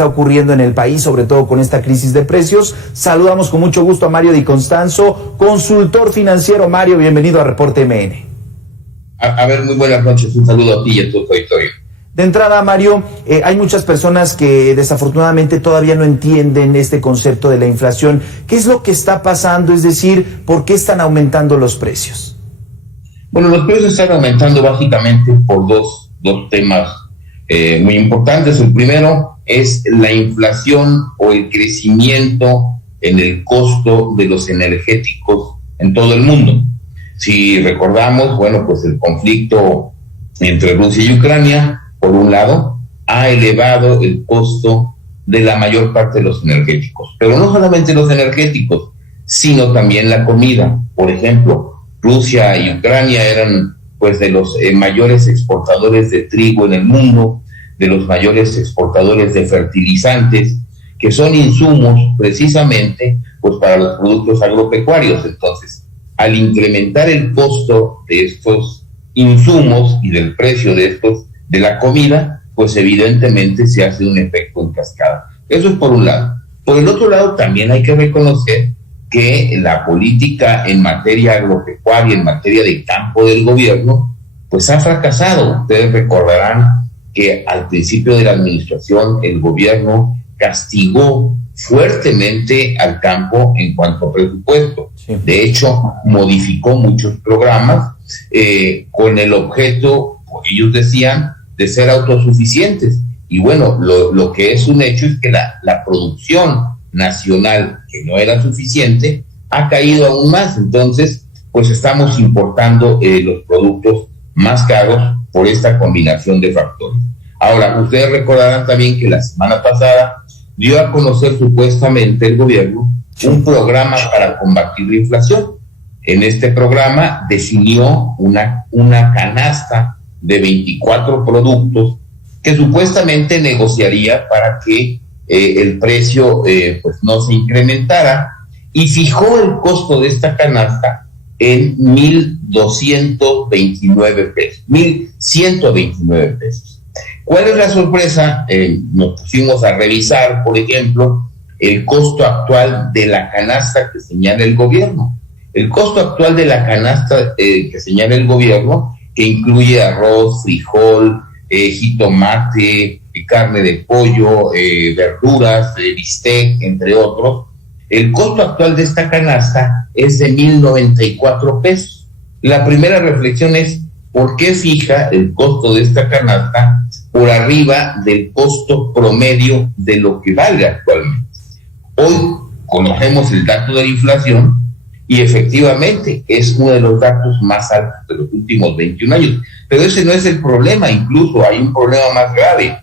está ocurriendo en el país, sobre todo con esta crisis de precios. Saludamos con mucho gusto a Mario Di Constanzo, consultor financiero. Mario, bienvenido a Reporte MN. A ver, muy buenas noches, un saludo a ti y a tu auditorio. De entrada, Mario, hay muchas personas que desafortunadamente todavía no entienden este concepto de la inflación. ¿Qué es lo que está pasando? Es decir, ¿por qué están aumentando los precios? Bueno, los precios están aumentando básicamente por dos temas muy importantes. El primero es la inflación o el crecimiento en el costo de los energéticos en todo el mundo. Si recordamos, bueno, pues el conflicto entre Rusia y Ucrania, por un lado, ha elevado el costo de la mayor parte de los energéticos. Pero no solamente los energéticos, sino también la comida. Por ejemplo, Rusia y Ucrania eran pues de los mayores exportadores de trigo en el mundo, de los mayores exportadores de fertilizantes, que son insumos precisamente pues para los productos agropecuarios. Entonces, al incrementar el costo de estos insumos y del precio de la comida, pues evidentemente se hace un efecto en cascada. Eso es por un lado. Por el otro lado, también hay que reconocer que la política en materia agropecuaria, en materia de campo del gobierno, pues ha fracasado. Ustedes recordarán que al principio de la administración el gobierno castigó fuertemente al campo en cuanto a presupuesto. Sí. De hecho, modificó muchos programas con el objeto, ellos decían, de ser autosuficientes. Y bueno, lo que es un hecho es que la producción nacional, que no era suficiente, ha caído aún más. Entonces, pues estamos importando los productos más caros por esta combinación de factores. Ahora, ustedes recordarán también que la semana pasada dio a conocer supuestamente el gobierno un programa para combatir la inflación. En este programa definió una canasta de 24 productos que supuestamente negociaría para que el precio pues no se incrementara, y fijó el costo de esta canasta en 1,229 pesos, 1,129 pesos. ¿Cuál es la sorpresa? Nos pusimos a revisar, por ejemplo, el costo actual de la canasta que señala el gobierno. El costo actual de la canasta que señala el gobierno, que incluye arroz, frijol, jitomate, carne de pollo, verduras, bistec, entre otros. El costo actual de esta canasta es de 1,094 pesos. La primera reflexión es, ¿por qué fija el costo de esta canasta por arriba del costo promedio de lo que vale actualmente? Hoy conocemos el dato de la inflación y efectivamente es uno de los datos más altos de los últimos 21 años. Pero ese no es el problema, incluso hay un problema más grave,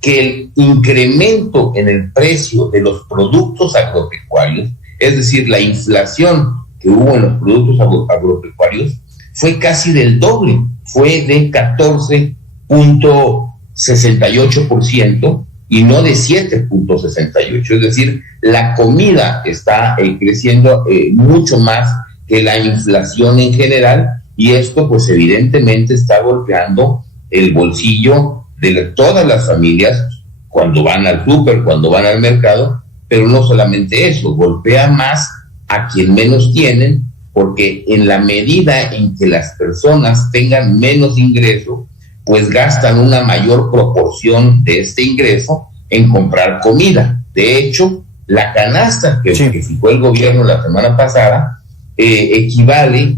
que el incremento en el precio de los productos agropecuarios, es decir, la inflación que hubo en los productos agropecuarios, fue casi del doble, fue de 14.68% y no de 7.68%. Es decir, la comida está creciendo mucho más que la inflación en general, y esto pues evidentemente está golpeando el bolsillo de todas las familias cuando van al súper, cuando van al mercado. Pero no solamente eso, golpea más a quien menos tienen, porque en la medida en que las personas tengan menos ingreso, pues gastan una mayor proporción de este ingreso en comprar comida. De hecho, la canasta que fijó el gobierno la semana pasada equivale,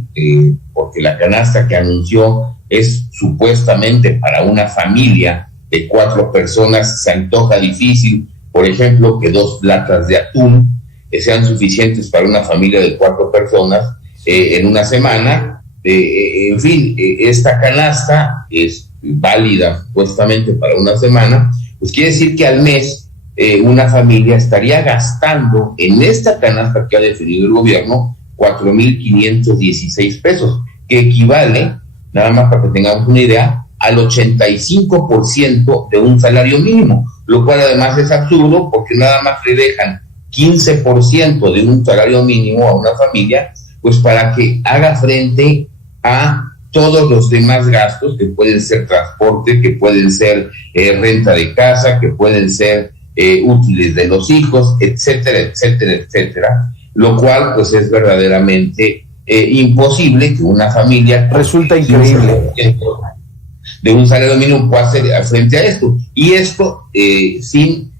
porque la canasta que anunció es supuestamente para una familia de 4 personas. Se antoja difícil, por ejemplo, que 2 latas de atún sean suficientes para una familia de 4 personas en una semana. En fin, esta canasta es válida supuestamente para una semana, pues quiere decir que al mes una familia estaría gastando en esta canasta que ha definido el gobierno 4,516 pesos, que equivale, nada más para que tengamos una idea, al 85% de un salario mínimo, lo cual además es absurdo, porque nada más le dejan 15% de un salario mínimo a una familia, pues para que haga frente a todos los demás gastos, que pueden ser transporte, que pueden ser renta de casa, que pueden ser útiles de los hijos, etcétera, etcétera, etcétera, lo cual pues es verdaderamente imposible que una familia resulta increíble de un salario mínimo pueda hacer frente a esto, y esto sin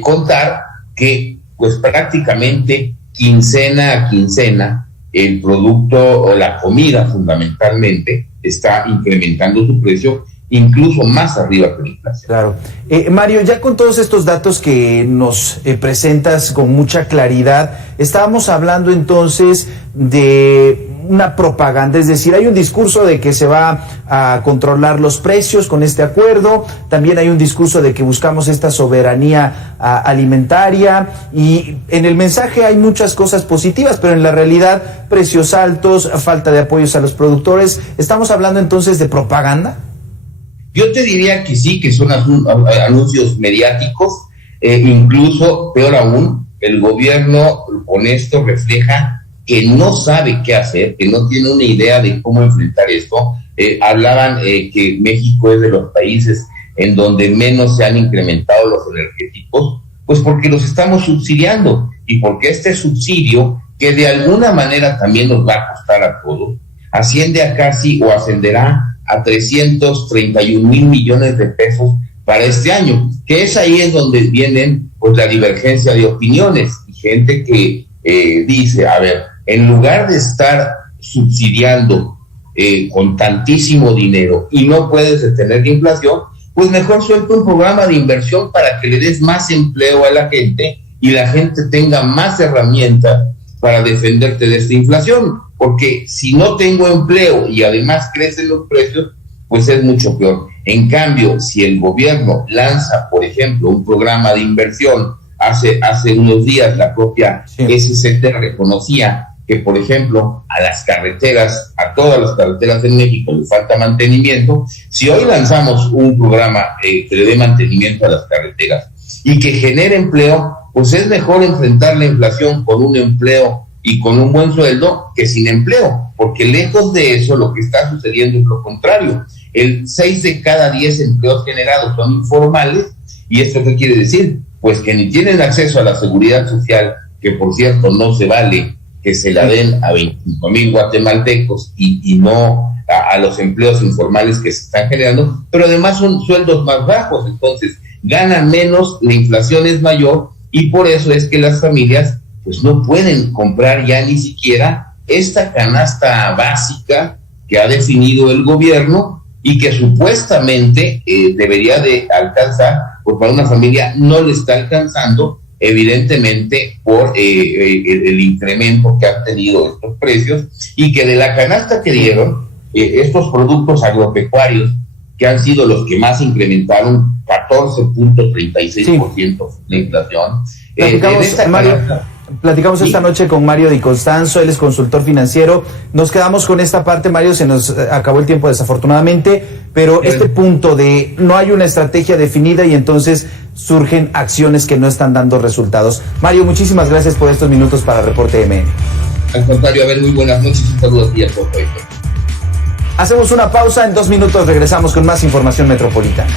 contar que pues prácticamente quincena a quincena el producto o la comida fundamentalmente está incrementando su precio incluso más arriba que la inflación. Claro. Mario, ya con todos estos datos que nos presentas con mucha claridad, estábamos hablando entonces de una propaganda, es decir, hay un discurso de que se va a controlar los precios con este acuerdo, también hay un discurso de que buscamos esta soberanía alimentaria, y en el mensaje hay muchas cosas positivas, pero en la realidad precios altos, falta de apoyos a los productores. ¿Estamos hablando entonces de propaganda? Yo te diría que sí, que son anuncios mediáticos, incluso peor aún, el gobierno con esto refleja que no sabe qué hacer, que no tiene una idea de cómo enfrentar esto. Hablaban que México es de los países en donde menos se han incrementado los energéticos, pues porque los estamos subsidiando, y porque este subsidio, que de alguna manera también nos va a costar a todos, asciende a casi, o ascenderá a 331 mil millones de pesos para este año, que es ahí es donde vienen pues la divergencia de opiniones, y gente que dice, a ver, en lugar de estar subsidiando con tantísimo dinero y no puedes detener la inflación, pues mejor suelta un programa de inversión para que le des más empleo a la gente y la gente tenga más herramientas para defenderte de esta inflación, porque si no tengo empleo y además crecen los precios, pues es mucho peor. En cambio, si el gobierno lanza, por ejemplo, un programa de inversión, hace unos días la propia SCT reconocía que, por ejemplo, a las carreteras, a todas las carreteras en México le falta mantenimiento. Si hoy lanzamos un programa que le dé mantenimiento a las carreteras y que genere empleo, pues es mejor enfrentar la inflación con un empleo y con un buen sueldo que sin empleo, porque lejos de eso lo que está sucediendo es lo contrario. 6 de cada 10 empleos generados son informales, y ¿esto qué quiere decir? Pues que ni tienen acceso a la seguridad social, que por cierto no se vale que se la den a 25,000 guatemaltecos y no a los empleos informales que se están generando, pero además son sueldos más bajos, entonces ganan menos, la inflación es mayor, y por eso es que las familias pues no pueden comprar ya ni siquiera esta canasta básica que ha definido el gobierno y que supuestamente debería de alcanzar, pues para una familia no le está alcanzando, evidentemente por el incremento que han tenido estos precios, y que de la canasta que dieron, estos productos agropecuarios, que han sido los que más incrementaron, 14.36% la inflación. Platicamos esta noche con Mario Di Constanzo, él es consultor financiero. Nos quedamos con esta parte, Mario, se nos acabó el tiempo desafortunadamente, pero este punto de no hay una estrategia definida y entonces surgen acciones que no están dando resultados. Mario, muchísimas gracias por estos minutos para Reporte MN. Al contrario, a ver, muy buenas noches y saludos a todos. Hacemos una pausa, en 2 minutos regresamos con más información metropolitana.